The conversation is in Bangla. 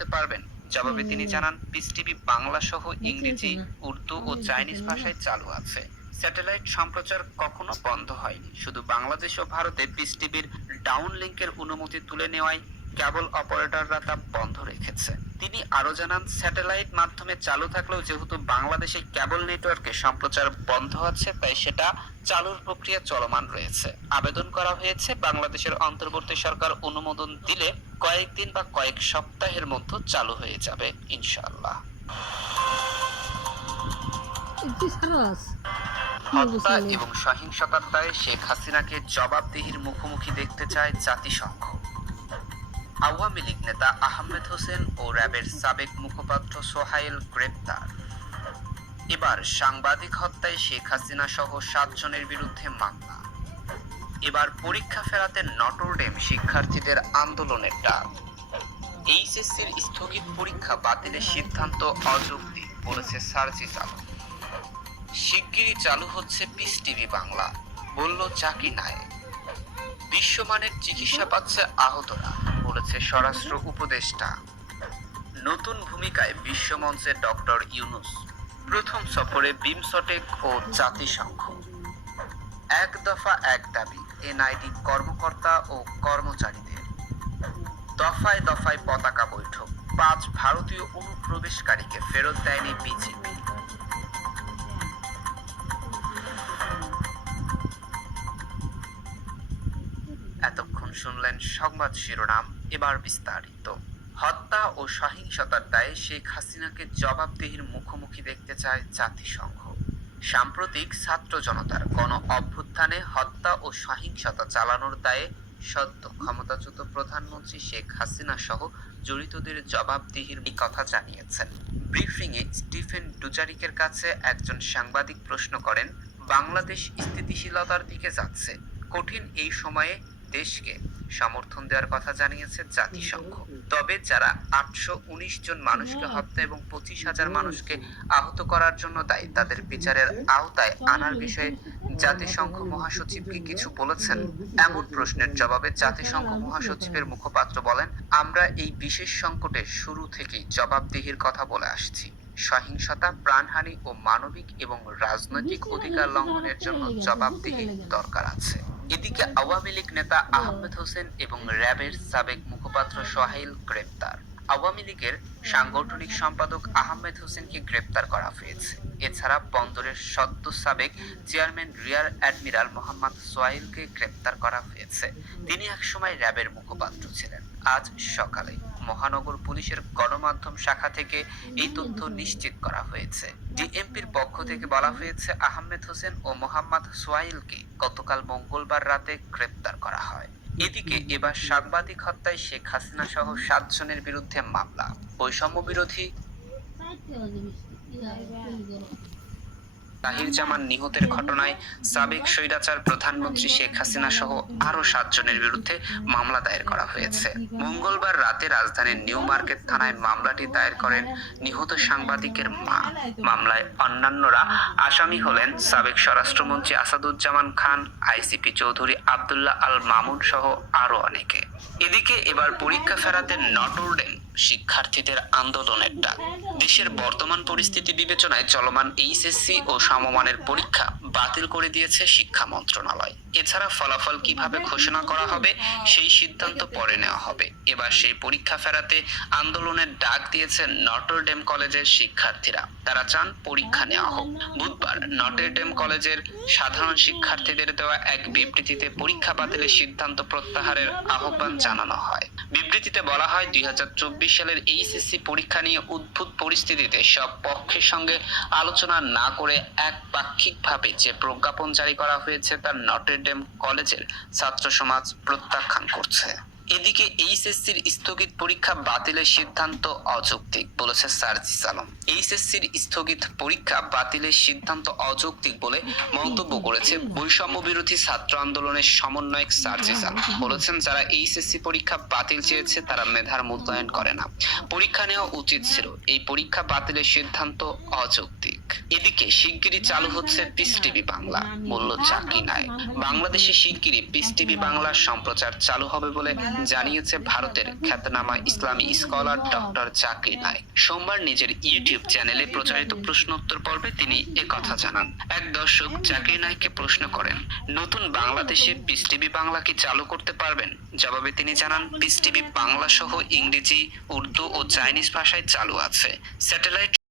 করতে পারবেন। জবাবে তিনি জানান পিস টিভি বাংলা সহ ইংরেজি উর্দু ও চাইনিজ ভাষায়। চালু আছে। স্যাটেলাইট সম্প্রচার কখনো বন্ধ হয়নি। শুধু বাংলাদেশ ও ভারতে পিস টিভির ডাউন লিংকের অনুমতি তুলে নেওয়ায় কেবল অপারেটররা তা বন্ধ রেখেছে। তিনি আরও জানান স্যাটেলাইট মাধ্যমে চালু থাকলেও যেহেতু বাংলাদেশে কেবল নেটওয়ার্কে সম্প্রচার বন্ধ আছে তাই সেটা চালুর প্রক্রিয়া চলমান রয়েছে। আবেদন করা হয়েছে বাংলাদেশের অন্তর্বর্তী সরকার অনুমোদন দিলে কয়েকদিন বা কয়েক সপ্তাহের মধ্যে চালু হয়ে যাবে ইনশাআল্লাহ। হত্যা এবং সহিংসতার দায়ে শেখ হাসিনাকে জবাবদিহির মুখোমুখি দেখতে চায় জাতিসংঘ। আওয়ামী লীগ নেতা আহমেদ হোসেন ও র্যাবের সাবেক মুখপাত্র সোহাইল গ্রেপ্তার। এবার সাংবাদিক হত্যায় শেখ হাসিনা সহ সাতজনের বিরুদ্ধে মামলা। এবার পরীক্ষা ফেরাতে নটরডেম শিক্ষার্থীদের আন্দোলনের ডাক। এইচএসসির স্থগিত পরীক্ষা বাতিলের সিদ্ধান্ত অযৌক্তিক, বলেছে সার্জিস আলম শিগগিরই চালু হচ্ছে পিস টিভি বাংলা, বলল জাকির নায়েক। বিশ্বমানের চিকিৎসা পাচ্ছে আহতরা। বলেছে স্বরাষ্ট্র উপদেষ্টা। নতুন ভূমিকায় বিশ্বমঞ্চে ডক্টর ইউনুস। প্রথম সফরে বিমসটেক ও জাতিসংঘ। এক দফা এক দাবি, এনআইডি কর্মকর্তা ও কর্মচারীদের। দফায় দফায় পতাকা বৈঠক, পাঁচ ভারতীয় অনুপ্রবেশকারীকে ফেরত দেয়নি বিজেপি। এতক্ষণ শুনলেন সংবাদ শিরোনাম। এবার বিস্তারিত। হত্যা ও সহিংসতার দায়ে শেখ হাসিনাকে জবাবদিহির মুখোমুখি দেখতে চায় জাতিসংঘ। সাম্প্রতিক ছাত্র জনতার গণ অভ্যুত্থানে হত্যা ও সহিংসতা চালানোর দায়ে সদ্য ক্ষমতাচ্যুত প্রধানমন্ত্রী শেখ হাসিনা সহ জড়িতদের জবাবদিহির কথা জানিয়েছেন। ব্রিফিংয়ে স্টিফেন ডুজারিকের কাছে একজন সাংবাদিক প্রশ্ন করেন, বাংলাদেশ স্থিতিশীলতার দিকে যাচ্ছে। কঠিন এই সময়ে দেশকে সমর্থন দেওয়ার কথা জানিয়েছে জাতিসংঘ। তবে যারা আটশো উনিশ জন মানুষকে হত্যা এবং পঁচিশ হাজার মানুষকে আহত করার জন্য দায়ী তাদের বিচারের আওতায় আনার বিষয়ে জাতিসংঘ মহাসচিব কি কিছু বলেছেন। এমন প্রশ্নের জবাবে জাতিসংঘ মহাসচিবের মুখপাত্র বলেন আমরা এই বিশেষ সংকটে শুরু থেকেই জবাবদিহির কথা বলে আসছি। সহিংসতা প্রাণহানি ও মানবিক এবং রাজনৈতিক অধিকার লঙ্ঘনের জন্য জবাবদিহি দরকার আছে। এদিকে আওয়ামী লীগ নেতা আহমেদ হোসেন এবং র্যাবের সাবেক মুখপাত্র সোহেল গ্রেপ্তার। আওয়ামী লীগের সাংগঠনিক সম্পাদক আহমেদ হোসেনকে গ্রেপ্তার করা হয়েছে। এছাড়া বন্দরের সদ্য সাবেক চেয়ারম্যান রিয়ার অ্যাডমিরাল মোহাম্মদ সোহাইলকে গ্রেপ্তার করা হয়েছে। তিনি একসময় র্যাবের মুখপাত্র ছিলেন। আজ সকালে মহানগর পুলিশের গণমাধ্যম শাখা থেকে এই তথ্য নিশ্চিত করা হয়েছে। ডিএমপির পক্ষ থেকে বলা হয়েছে, আহমেদ হোসেন ও মোহাম্মদ সোয়াইলকে গতকাল মঙ্গলবার রাতে গ্রেপ্তার করা হয়। এদিকে এবার সাংবাদিক হত্যায় শেখ হাসিনা সহ সাতজনের বিরুদ্ধে মামলা। বৈষম্য বিরোধী তাহির জামান নিহতের ঘটনায় সাবেক স্বৈরাচার প্রধানমন্ত্রী শেখ হাসিনা সহ আরও সাতজনের বিরুদ্ধে মামলা দায়ের করা হয়েছে। মঙ্গলবার রাতে রাজধানীর নিউ মার্কেট থানায় মামলাটি দায়ের করেন নিহত সাংবাদিকের মা। মামলায় অন্যান্যরা আসামি হলেন সাবেক স্বরাষ্ট্রমন্ত্রী আসাদুজ্জামান খান, আইসিপি চৌধুরী আব্দুল্লাহ আল মামুন সহ আরও অনেকে। এদিকে এবার পরীক্ষা ফেরাতে নটরডেম শিক্ষার্থীদের আন্দোলনের ডাক। দেশের বর্তমান পরিস্থিতি বিবেচনায় চলমান এইচএসসি ও সমমানের পরীক্ষা বাতিল করে দিয়েছে শিক্ষা মন্ত্রণালয়। এছাড়া ফলাফল কীভাবে ঘোষণা করা হবে, সেই সিদ্ধান্ত পরে নেওয়া হবে। এবার সেই পরীক্ষা ফেরাতে আন্দোলনের ডাক দিয়েছে নটরডেম কলেজের শিক্ষার্থীরা। তারা চান পরীক্ষা নেওয়া হোক। বুধবার নটরডেম কলেজের সাধারণ শিক্ষার্থীদের দেওয়া এক বিবৃতিতে পরীক্ষা বাতিলের সিদ্ধান্ত প্রত্যাহারের আহ্বান জানানো হয়। বিবৃতিতে বলা হয়, দুই হাজার চব্বিশ সালের এইচএসসি পরীক্ষা নিয়ে উদ্ভুত পরিস্থিতিতে সব পক্ষের সঙ্গে আলোচনা না করে এক পাক্ষিকভাবে যে প্রজ্ঞাপন জারি করা হয়েছে তা নটরডেম কলেজের ছাত্র সমাজ প্রত্যাখ্যান করছে। এদিকে এইচএসসির স্থগিত পরীক্ষা বাতিলের সিদ্ধান্ত অযৌক্তিক, বলেছে সার্জিস আলম এইচএসসির স্থগিত পরীক্ষা বাতিলের সিদ্ধান্ত অযৌক্তিক বলে মন্তব্য করেছে বৈষম্য বিরোধী ছাত্র আন্দোলনের সমন্বয়ক সার্জিস আলম বলেছেন, যারা এইচএসসি পরীক্ষা বাতিল চেয়েছে, তারা মেধার মূল্যায়ন করে না। পরীক্ষা নেওয়া উচিত ছিল। এই পরীক্ষা বাতিলের সিদ্ধান্ত অযৌক্তিক। এদিকে শিগগিরই চালু হচ্ছে পিস টিভি বাংলা। বলল জাকির নায়ক বাংলাদেশে শিগগিরই পিস টিভি বাংলার সম্প্রচার চালু হবে বলে জানিয়েছে ভারতের খ্যাতনামা ইসলামী স্কলার ডক্টর জাকির নায়ক সোমবার নিজের ইউটিউব চ্যানেলে প্রচারিত প্রশ্নোত্তর পর্বে তিনি কথা জানান। এক দর্শক জাকির নায়ককে প্রশ্ন করেন, নতুন বাংলাদেশে পিস টিভি বাংলা কি চালু করতে পারবেন? জবাবে তিনি জানান পিস টিভি বাংলা সহ ইংরেজি, উর্দু ও চাইনিজ ভাষায় চালু আছে। স্যাটেলাইট